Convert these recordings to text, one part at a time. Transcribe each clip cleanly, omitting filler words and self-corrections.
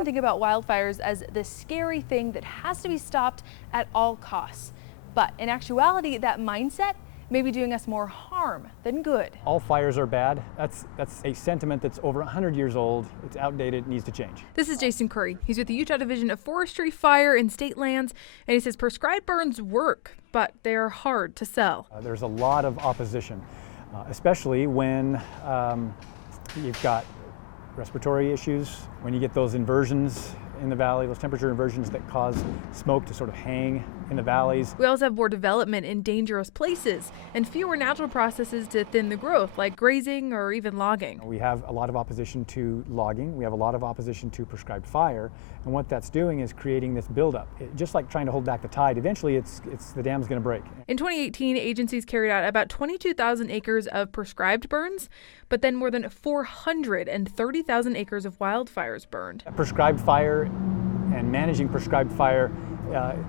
often think about wildfires as the scary thing that has to be stopped at all costs. But in actuality, that mindset may be doing us more harm than good. All fires are bad. That's a sentiment that's over 100 years old. It's outdated, needs to change. This is Jason Curry. He's with the Utah Division of Forestry, Fire, and State Lands, and he says prescribed burns work, but they are hard to sell. There's a lot of opposition, especially when you've got respiratory issues, when you get those inversions in the valley, those temperature inversions that cause smoke to sort of hang in the valleys. We also have more development in dangerous places and fewer natural processes to thin the growth, like grazing or even logging. We have a lot of opposition to logging. We have a lot of opposition to prescribed fire. And what that's doing is creating this buildup. Just like trying to hold back the tide, eventually the dam's going to break. In 2018, agencies carried out about 22,000 acres of prescribed burns, but then more than 430,000 acres of wildfires burned. Prescribed fire and managing prescribed fire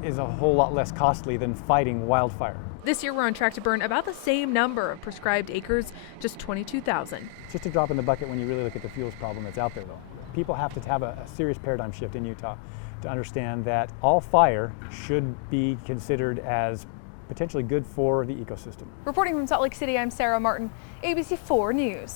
is a whole lot less costly than fighting wildfire. This year we're on track to burn about the same number of prescribed acres, just 22,000. It's just a drop in the bucket when you really look at the fuels problem that's out there, though. People have to have a serious paradigm shift in Utah to understand that all fire should be considered as potentially good for the ecosystem. Reporting from Salt Lake City, I'm Sarah Martin, ABC 4 News.